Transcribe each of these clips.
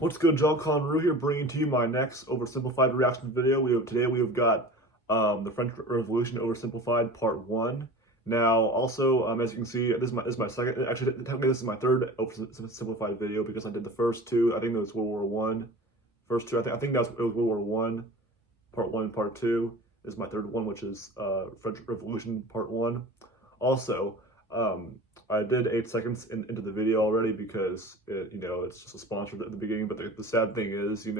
What's good, John Conru here, bringing to you my next oversimplified reaction video. Today we have got the French Revolution oversimplified part one. Now, also, as you can see, this is my second. Actually, technically, this is my third oversimplified video because I did the first two. I think it was World War One. First two, I think it was World War One, part one and part two. This is my third one, which is French Revolution part one. Also, I did 8 seconds into the video already because it's just a sponsor at the beginning. But the sad thing is, it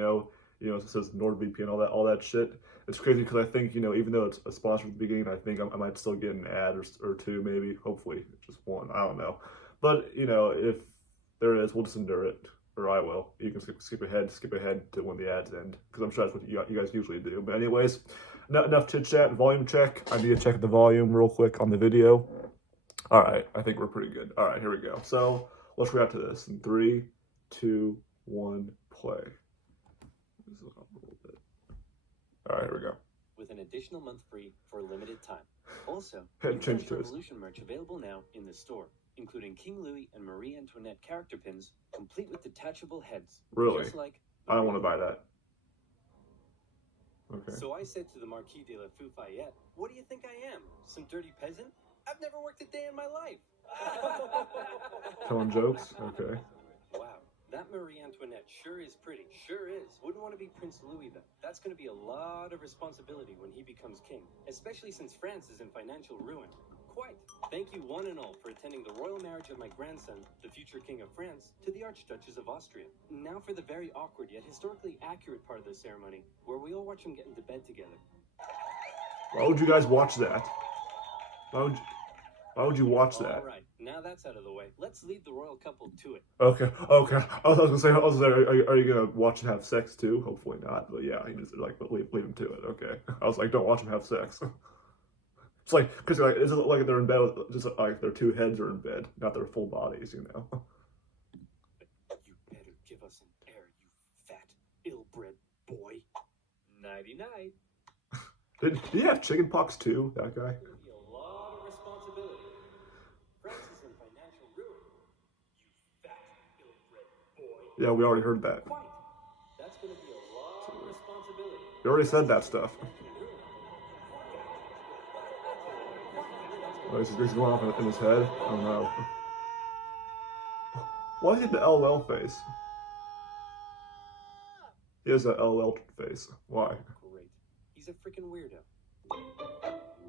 says NordVPN, all that shit. It's crazy because I think even though it's a sponsor at the beginning, I think I might still get an ad or two, maybe, hopefully just one. I don't know. But if there is, we'll just endure it, or I will. You can skip ahead to when the ads end because I'm sure that's what you guys usually do. But anyways, enough chit chat. Volume check. I need to check the volume real quick on the video. All right, I think we're pretty good. All right, here we go. So let's react to this in 3, 2, 1, play. All right, here we go. With an additional month free for a limited time. Also, change to Revolution merch available now in the store, including King Louis and Marie Antoinette character pins, complete with detachable heads. Really? Just like I don't want to buy that. Okay. So I said to the Marquis de la Fufayette, "What do you think I am? Some dirty peasant? I've never worked a day in my life." Telling jokes? Okay. Wow, that Marie Antoinette sure is pretty. Sure is. Wouldn't want to be Prince Louis though. That's going to be a lot of responsibility when he becomes king, especially since France is in financial ruin. Quite. Thank you one and all for attending the royal marriage of my grandson, the future king of France, to the Archduchess of Austria. Now for the very awkward yet historically accurate part of the ceremony, where we all watch them get into bed together. Why would you guys watch that? Why would you watch that? All right, now that's out of the way. Let's lead the royal couple to it. Okay. I was gonna say, are you gonna watch them have sex too? Hopefully not. But yeah, you just leave them to it. Okay. I was like, don't watch them have sex. It's like, because it's like they're in bed, just like their two heads are in bed, not their full bodies, You better give us an heir, you fat, ill-bred boy. Nighty night. Did he have chicken pox too, that guy? It's gonna be a lot of responsibility. France is in financial ruin. You fat, ill-bred boy. Yeah, we already heard that. Quite. That's gonna be a lot of responsibility. We already said that stuff. Oh, is this going off in his head? Oh no. Why did the LL face? He has that LL face. Why? Great. He's a freaking weirdo.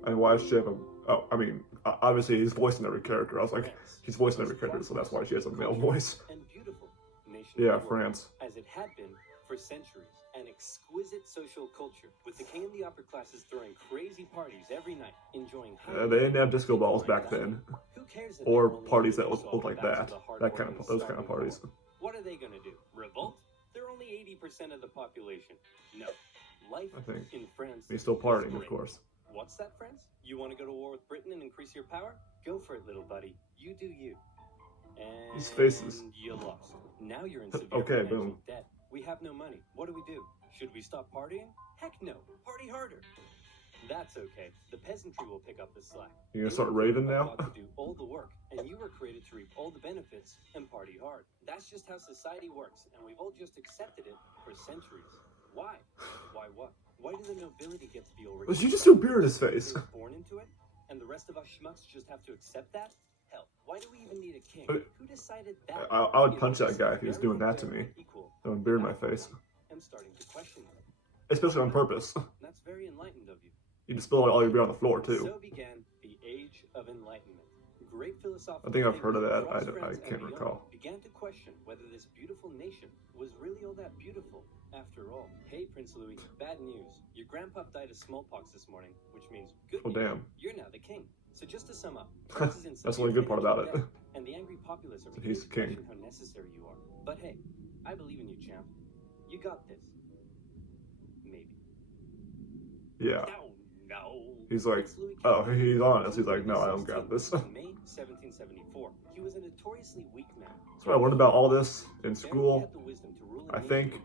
And why does she have a... Oh, I mean, obviously he's voicing every character. I was like, he's voicing every character, so that's why she has a male voice. And beautiful nation. Yeah, France. As it had been for centuries. An exquisite social culture, with the king and the upper classes throwing crazy parties every night, enjoying they didn't have disco balls back then. Who cares or parties that look like that. Those kind of parties. What are they gonna do? Revolt? They're only 80% of the population. No. Life in France. He's still partying, of course. What's that, France? You want to go to war with Britain and increase your power? Go for it, little buddy. You do you. And these faces. You lost. Now you're in severe okay, financial boom. debt. We have no money. What do we do? Should we stop partying? Heck no. Party harder. That's okay. The peasantry will pick up the slack. You're gonna start raving now? To do all the work, and you were created to reap all the benefits and party hard. That's just how society works, and we've all just accepted it for centuries. Why? Why what? Why do the nobility get to be all rich? Was you just so beer in his face? They were born into it, and the rest of us schmucks just have to accept that? Hell, why do we even need a king? Who decided that? I would punch that guy if he was doing that to me. Throwing beer in my face. I'm starting to question that. Especially on purpose. That's very enlightened of you. You just spill all your beer on the floor too. So began the Age of Enlightenment. Great philosophical. I think I've heard of that. I can't recall. Began to question whether this beautiful nation was really all that beautiful after all. Hey, Prince Louis, bad news. Your grandpa died of smallpox this morning, which means good news. Damn. You're now the king. So just to sum up, that's the only good part about it. And the angry populace are he's the king. How necessary you are. But hey, I believe in you, champ. You got this. Maybe. Yeah. No. He's like, oh, he's honest. He's like, no, I don't got this. May 1774. He was a notoriously weak man. That's what I learned about all this in school, I think,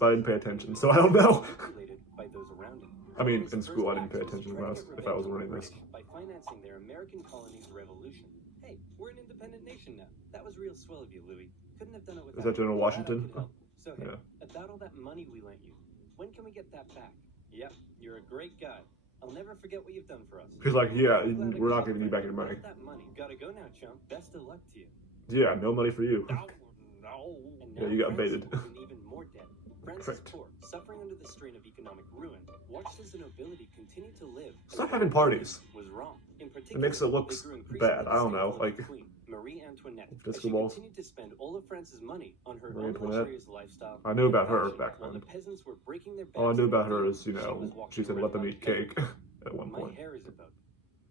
but I didn't pay attention, so I don't know. I mean, in school I didn't pay attention if I was learning this. By financing their American colony's revolution. Hey, we're an independent nation now. That was real swell of you, Louis. couldn't have done it without Is that General you. Washington? Glad I could help. So hey, Yeah. about all that money we lent you, when can we get that back? Yep, you're a great guy. I'll never forget what you've done for us. He's like, yeah, I'm glad I we're could not help, giving you back friend. your money. About that money. Gotta go now, chump. Best of luck to you. Yeah, no money for you. No. And now Yeah, you got France baited. is in even more debt. France is Correct. poor, suffering under the strain of economic ruin. Watched as the nobility continue to live. Stop having parties. Was wrong. In It particular, makes it look they grew increasingly bad. I don't know, disdainful of the like Queen, Marie Antoinette, as disco she balls. continued to spend all of France's money on her Marie own Antoinette. luxurious lifestyle. I knew and about her fashion, back while then. the peasants were breaking their All I backs knew in about her vain, is, you she know, was walking she said around let them like eat cake at one my point. hair is a boat.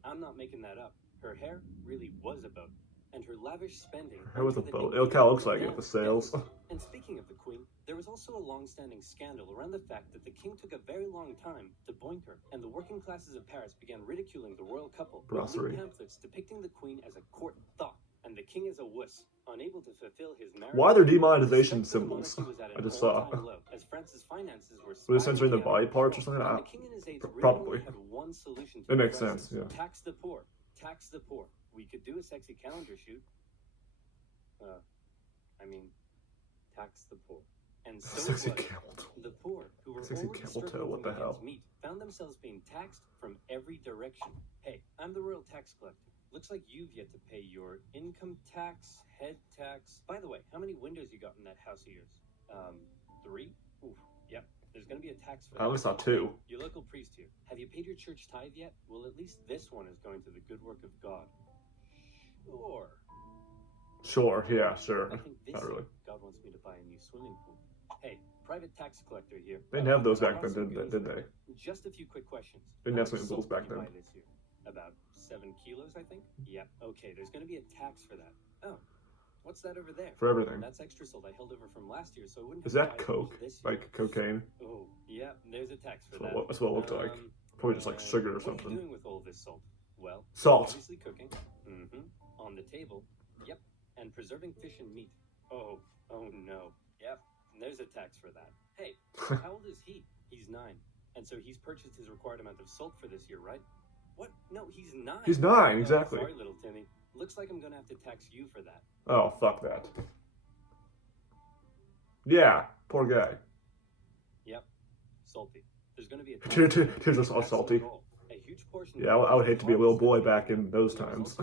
I'm not making that up. Her hair really was a boat. And her lavish spending. Her hair was a earned her the boat. nickname It kind of looks the like it, Lmao the sails. Desert. And speaking of the Queen, there was also a long-standing scandal around the fact that the king took a very long time to boink her, and the working classes of Paris began ridiculing the royal couple with Brasserie. pamphlets depicting the Queen as a court thought, and the king as a wuss, unable to fulfill his marriage. Why are there demonetization Respect for the symbols? monarchy was at I an just saw. all-time low, as France's finances were Were they censoring the spiraling body out of parts or control, something? and the king and his aides really Probably. only had one solution to It the makes crisis. sense, yeah. Tax the poor. Tax the poor. We could do a sexy calendar shoot. Tax the poor. And so Sexy it was. camel toe. The poor, who were Sexy already camel toe, struggling what the hell? against meat, found themselves being taxed from every direction. Hey, I'm the royal tax collector. Looks like you've yet to pay your income tax, head tax. By the way, how many windows you got in that house of yours? 3? Oof. Yep. There's gonna be a tax for that. I only saw 2. Your local priest here. Have you paid your church tithe yet? Well, at least this one is going to the good work of God. Sure. Sure, yeah, sure. I think this Not really. God wants me to buy a new swimming pool. Hey, private tax collector here. They didn't have those How back are then, some did goons? they? Just a few quick questions. They didn't How have swimming much pools salt back did you then. buy this year? About 7 kilos, I think? Yep. Okay, there's gonna be a tax for that. Oh, what's that over there? For everything. That's extra salt I held over from last year, so I wouldn't Is have that to buy it coke? this year. Like cocaine? Oh, yeah, there's a tax for that. That's what it looked like. Probably just like sugar or What are you something. doing with all this salt? Well, Salt. obviously cooking. Mm-hmm. On the table. Yep. And preserving fish and meat. Oh no. Yep. And there's a tax for that. Hey, how old is he? He's 9. And so he's purchased his required amount of salt for this year, right? What? No, he's 9. He's 9, exactly. Sorry, little Timmy. Looks like I'm gonna have to tax you for that. Oh, fuck that. Yeah, poor guy. Yep. Salty. There's gonna be a tax. Here's us all salty. A huge portion. Yeah, I would hate to be a little boy back in those times.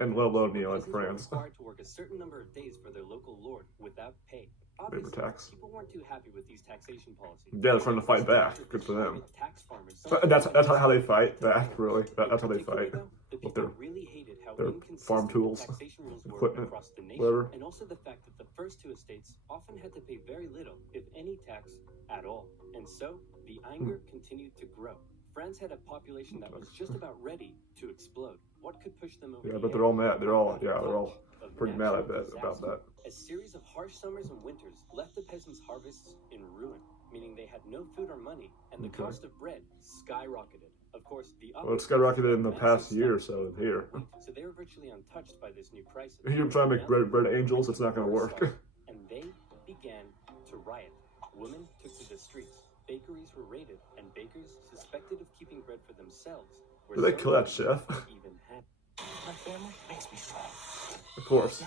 And let alone, you know, in France. Required to work a certain number of days for their local lord without pay. Labor Obviously, tax. people weren't too happy with these taxation policies. Yeah, they're trying to fight back. Good for them. Tax farmers. That's how they fight back, really. That's how they fight. The With people really hated how their inconsistent farm tools, the taxation rules were equipment, across the nation, whatever. and also the fact that the first 2 estates often had to pay very little, if any, tax at all. And so the anger continued to grow. France had a population that was just about ready to explode. What could push them over? Yeah, the but they're edge? all mad. They're all Of pretty mad natural at that, about disaster. that. A series of harsh summers and winters left the peasants' harvests in ruin, meaning they had no food or money, and the Okay. cost of bread skyrocketed. Of course, the Well, it's skyrocketed in the past year or so here. So they were virtually untouched by this new crisis. You're trying to make bread angels, it's not going to work. And they began to riot. Women took to the streets. Bakeries were raided, and bakers suspected of keeping bread for themselves. were Did they kill that certain chef? even had. My family makes me strong. Of course.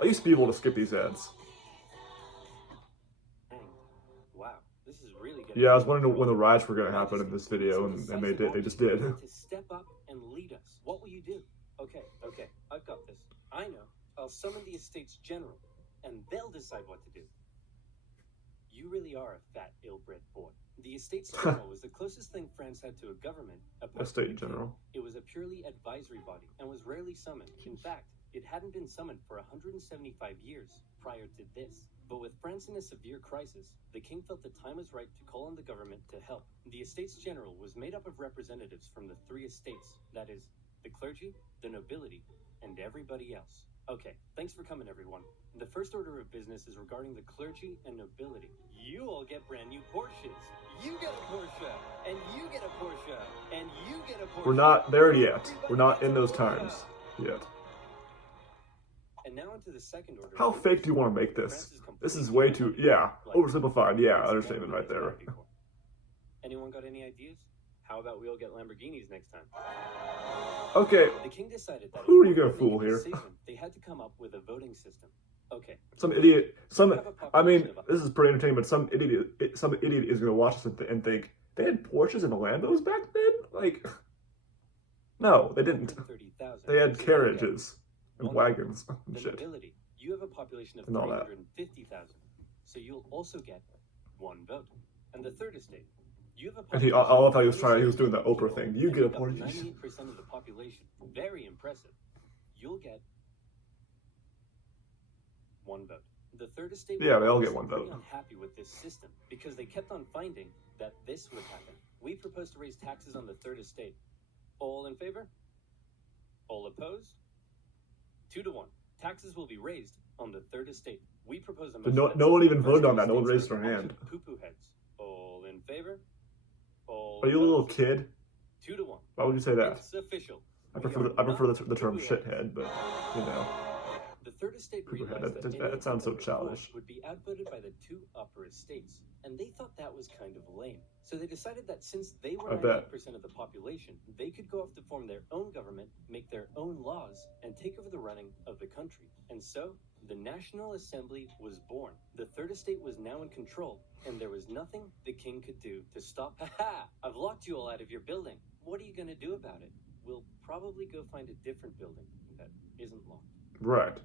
I used to be able to skip these ads. Wow, this is really getting Yeah, I was wondering when the riots were going to happen in this video, and they did. They just did. To step up and lead us. What will you do? Okay, I've got this. I know. I'll summon the estate's general, and they'll decide what to do. You really are a fat, ill-bred boy. The estate's general was the closest thing France had to a government. apart from Estate the king. general. It was a purely advisory body and was rarely summoned. In fact, it hadn't been summoned for 175 years prior to this. But with France in a severe crisis, the king felt the time was right to call on the government to help. The estates general was made up of representatives from the 3 estates, that is, the clergy, the nobility, and everybody else. Okay, thanks for coming, everyone. The first order of business is regarding the clergy and nobility. You all get brand new Porsches. You get a Porsche, and you get a Porsche, and you get a Porsche. We're not there yet. Everybody We're not gets in a those Porsche. times yet. And now into the second order. How fake do you want to make this? This is way too, yeah, oversimplified. Yeah, understatement right there. Anyone got any ideas? How about we all get Lamborghinis next time? Okay, The king decided that who are in you gonna order to make fool a here? decision, they had to come up with a voting system. Okay. Some idiot, You have a I mean, population of this is pretty entertaining, but some idiot is gonna watch this and think, they had Porsches and Lambos back then? Like, no, they didn't. 130,000. They had So you carriages get and one wagons vote. and The shit. nobility, you have a population of And all that. 350,000. So you'll also get one vote. And the third estate, you have a And I population love how he was of doing the 27 Oprah people thing. You and get a make up Porsche. 98% of the population. Very impressive. You'll get one vote. The third estate Yeah, was they all get also one pretty vote. unhappy with this system because they kept on finding that this would happen. We propose to raise taxes on the third estate. All in favor? All opposed? 2-1. Taxes will be raised on the third estate. We propose a But motion no that one says even the first voted on two that. No one estates raised are their a bunch hand. of poo-poo heads. All in favor? All Are you a little opposed? kid? 2-1. Why would you say that? It's official. I We prefer are the term not poo-poo heads. shithead, but you know. The third estate Poo-poo head, realized that- that, that anything sounds so that reformed childish. would be outvoted by the two upper estates, and they thought that was kind of lame. So they decided that since they were I bet. 98% of the population, they could go off to form their own government, make their own laws, and take over the running of the country. And so, the National Assembly was born. The third estate was now in control, and there was nothing the king could do to stop. Ha! I've locked you all out of your building. What are you going to do about it? We'll probably go find a different building that isn't locked. Right.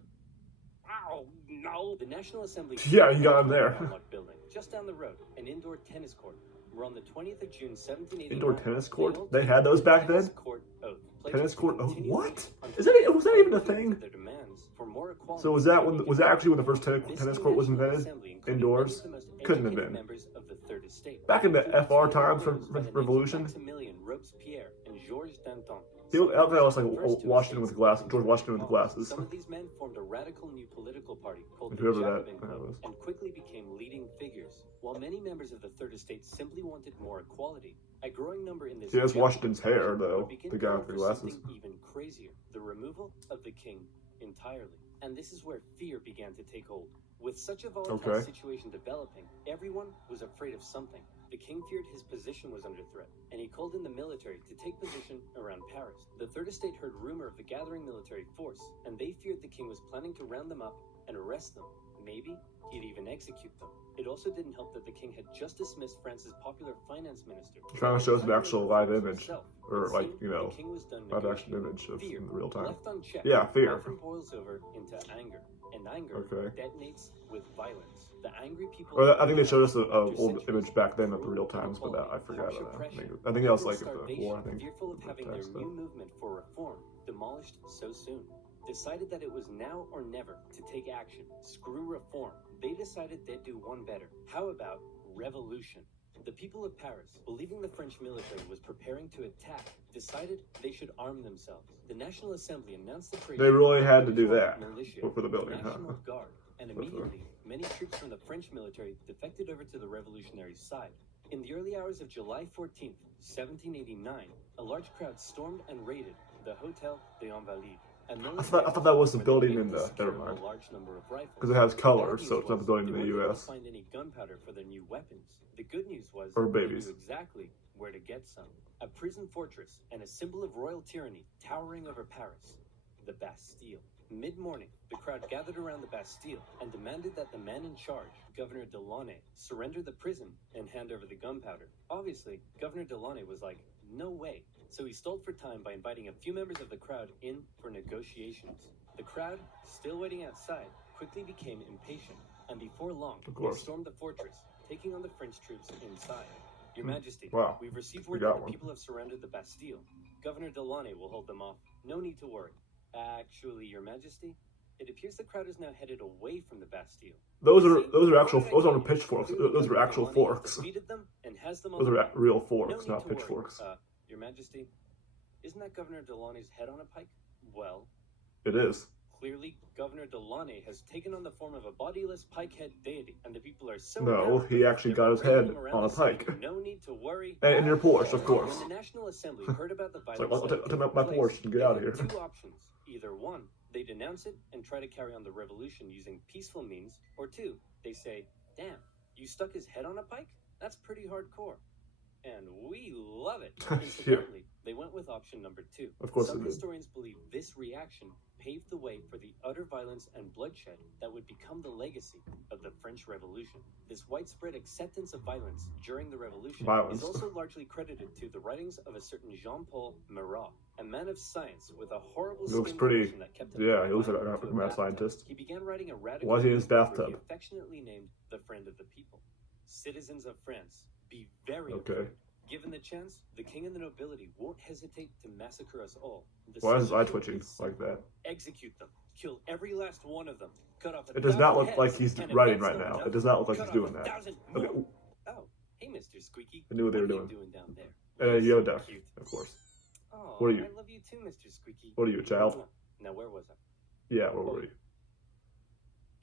Ow, no. The National Assembly. Yeah, you got him there. Unlocked building just down the road, an indoor tennis court. We're on the 20th of June, 1789. Indoor tennis court? all They took had those the back tennis then? Court oath, Tennis pledging to court? Oh, continue what? until Is that was that even a they thing? their demands for more equality. So was that actually when the first tennis This court new was National invented? Assembly included Indoors? many of the most Couldn't have educated been. members of the Third Estate. Back in the including FR two times for leaders by the names of Revolution? Maximilian Robespierre and Georges Danton. People, I thought it was like The first two Washington with estates glasses, were George Washington with colonies. glasses. Some of these men formed a radical new political party called And the whoever that Jacobin Club was. and quickly became leading figures. While many members of the Third Estate simply wanted more equality, a growing number in this He has Jacobin Washington's hair, faction though, would begin the guy calling with the for glasses. something even crazier: the removal of the king entirely. And this is where fear began to take hold. With such a volatile Okay. situation developing, everyone was afraid of something. The king feared his position was under threat, and he called in the military to take position around Paris. The Third Estate heard rumor of the gathering military force, and they feared the king was planning to round them up and arrest them. Maybe he'd even execute them. It also didn't help that the king had just dismissed France's popular finance minister. Trying to show us an actual live image, Himself. or It like, seemed you know, the king was done live action negotiating. image of Fear, in real time. left unchecked, Yeah, fear. often boils over into anger, and anger Okay. detonates with violence. The angry people. Or I think they showed us an after old centuries image back then of the cruel real times, but I inequality, forgot harsh about that. oppression, I think that was brutal like at the starvation, war. I think. fearful of having their text, new though. movement for reform demolished so soon, decided that it was now or never to take action. Screw reform. They decided they'd do one better. How about revolution? The people of Paris, believing the French military was preparing to attack, decided they should arm themselves. The National Assembly announced the creation They really of had to the do that militia, for the building, huh? National Guard, and That's immediately many troops from the French military defected over to the revolutionary side. In the early hours of July 14th, 1789, a large crowd stormed and raided the Hotel des Invalides. I thought that was the building in the. Never A mind. large number of rifles. Because it has The bad colors, news so it's not the was building in they the weren't able to U.S. find any gunpowder for their new weapons. The good news was Or they babies. knew exactly where to get some. A prison fortress and a symbol of royal tyranny towering over Paris, the Bastille. Mid-morning, the crowd gathered around the Bastille and demanded that the man in charge, Governor Delaunay, surrender the prison and hand over the gunpowder. Obviously, Governor Delaunay was like, no way. So he stalled for time by inviting a few members of the crowd in for negotiations. The crowd, still waiting outside, quickly became impatient, and before long, Of they course. stormed the fortress, taking on the French troops inside. Your Majesty, Wow. we've received We word got that the one. people have surrendered the Bastille. Governor Delaunay will hold them off. No need to worry. Actually, Your Majesty, it appears the crowd is now headed away from the Bastille. Those See, are actual. what did I Those tell aren't you? pitchforks. Clearly, Those are Governor actual Delaunay has forks. defeated them and has them on Those the are run. real No forks, need not to worry. pitchforks. Your Majesty, isn't that Governor Delaunay's head on a pike? Well, It is. clearly, Governor Delaunay has taken on the form of a bodiless pike-head deity, and the people are so No, enamored he actually they're got his parading head him around on a the city. pike. No need to worry. And your Porsche, of course. When the National Assembly heard about the It's violence like, I'll that take had my taken Porsche place, and get they out of had here. two options. Either one, they denounce it and try to carry on the revolution using peaceful means, or two, they say, damn, you stuck his head on a pike? That's pretty hardcore. and we love it. Yeah. Incidentally, they went with option number 2. Of course Some they did. historians believe this reaction paved the way for the utter violence and bloodshed that would become the legacy of the French Revolution. This widespread acceptance of violence during the Revolution Violence. is also largely credited to the writings of a certain Jean-Paul Marat, a man of science with a horrible He looks skin pretty- condition that kept him Yeah, he looks like confined a to mad bathtub. scientist. He began writing a radical Why is he in his movement where bathtub? he affectionately named the friend of the people. Citizens of France, be very Okay. afraid. Given the chance, the king and the nobility won't hesitate to massacre us all. The Why is his eye solution twitching is like that? execute them. Kill every last one of them. Cut off It does not 1,000 look like heads, he's and if writing that's right not now. enough, It does not look like cut he's off doing that. 1,000 Okay. more. Ooh. Oh, hey, Mr. Squeaky. I knew what they were What are doing. you doing down there? And You're Yoda, so cute. of course. Oh, What are you? I love you too, Mr. Squeaky. What are you, a child? Now, where was I? Yeah, where were you?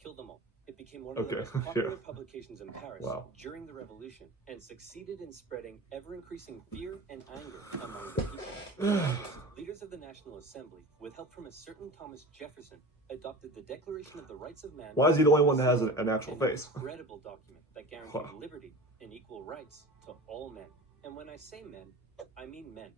Killed them all. It became one of the Okay, most popular yeah. publications in Paris Wow. during the Revolution and succeeded in spreading ever-increasing fear and anger among the people. Leaders of the National Assembly, with help from a certain Thomas Jefferson, adopted the Declaration of the Rights of Man. Why is he the only one that has an actual face? Incredible document that guaranteed Wow. liberty and equal rights to all men. And when I say men, I mean men.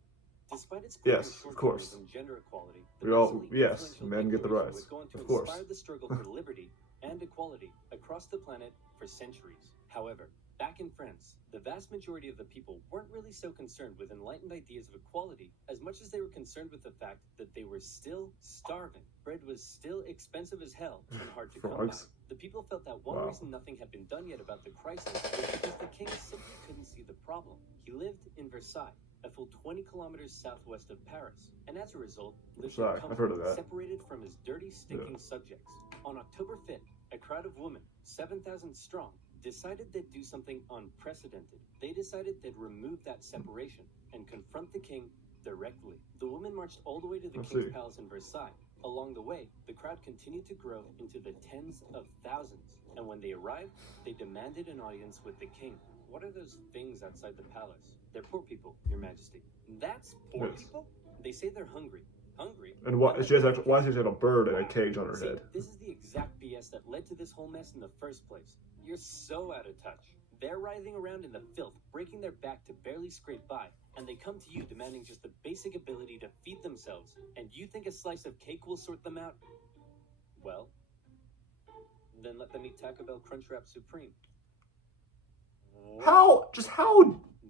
Despite its Yes, glaring of course. shortcomings in gender equality, We all- massively yes, influential men get the declaration rights. was going to Of course. inspire the struggle for liberty and equality across the planet for centuries. However, back in France, the vast majority of the people weren't really so concerned with enlightened ideas of equality as much as they were concerned with the fact that they were still starving. Bread was still expensive as hell and hard to come by. Frogs. The people felt that one Wow. reason nothing had been done yet about the crisis was because the king simply couldn't see the problem. He lived in Versailles, a full 20 kilometers southwest of Paris, and as a result, lived in Versailles, I've heard of comfort, that. separated from his dirty, stinking subjects. On October 5th, a crowd of women, 7,000 strong, decided they'd do something unprecedented. They decided they'd remove that separation and confront the king directly. The women marched all the way to the Let's king's see. palace in Versailles. Along the way, the crowd continued to grow into the tens of thousands, and when they arrived, they demanded an audience with the king. What are those things outside the palace? They're poor people, Your Majesty. That's poor Yes. people? They say they're hungry. Hungry? And why she has actually, why does she have a bird and a cage on her See, head? this is the exact BS that led to this whole mess in the first place. You're so out of touch. They're writhing around in the filth, breaking their back to barely scrape by, and they come to you demanding just the basic ability to feed themselves, and you think a slice of cake will sort them out? Well, then let them eat Taco Bell Crunchwrap Supreme. How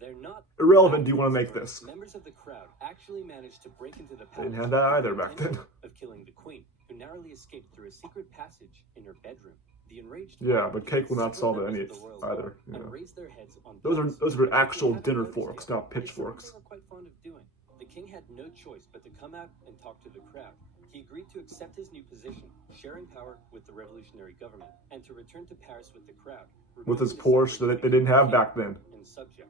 They're not irrelevant do you want to make this? Members of the crowd actually managed to break into the They didn't palace have that with the either back then. intention of killing the queen, who narrowly escaped through a secret passage in her bedroom. The enraged Yeah, crowd but cake will not several solve it members any of the royal either, guard you and know. raised their heads on Those pikes, are which they actual hadn't dinner noticed forks, yet, not but it's something pitchforks. they were quite fond of doing. The king had no choice but to come out and talk to the crowd. He agreed to accept his new position, sharing power with the revolutionary government, and to return to Paris with the crowd. With his removing the Porsche that they didn't have separation back then. between king and subject.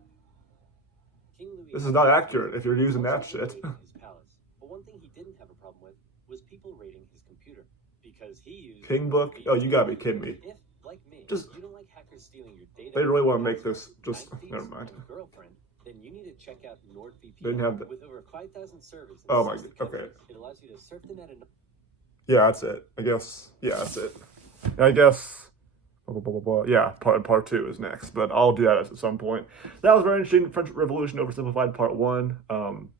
King Louis This is not accurate if you're using that also shit. raided his palace. But one thing he didn't have a problem with was people raiding his computer, because he used King book? Oh, you gotta be kidding me. If, like me, Just- you don't like hackers stealing your data, They really want to make this passwords, just. night feeds, Never mind. and girlfriend, then you need to check out NordVPN. They didn't have the- With over 5,000 servers. in Oh my 60 god, okay. countries, it allows you to surf the net and Yeah, that's it. I guess. Yeah, that's it. And I guess. Blah, blah, blah, blah, blah. Yeah, part 2 is next, but I'll do that at some point. That was very interesting. French Revolution Oversimplified Part 1.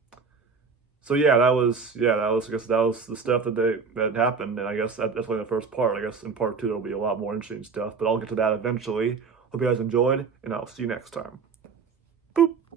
So yeah, that was I guess that was the stuff that happened, and I guess that's only the first part. I guess in Part 2 there'll be a lot more interesting stuff, but I'll get to that eventually. Hope you guys enjoyed, and I'll see you next time.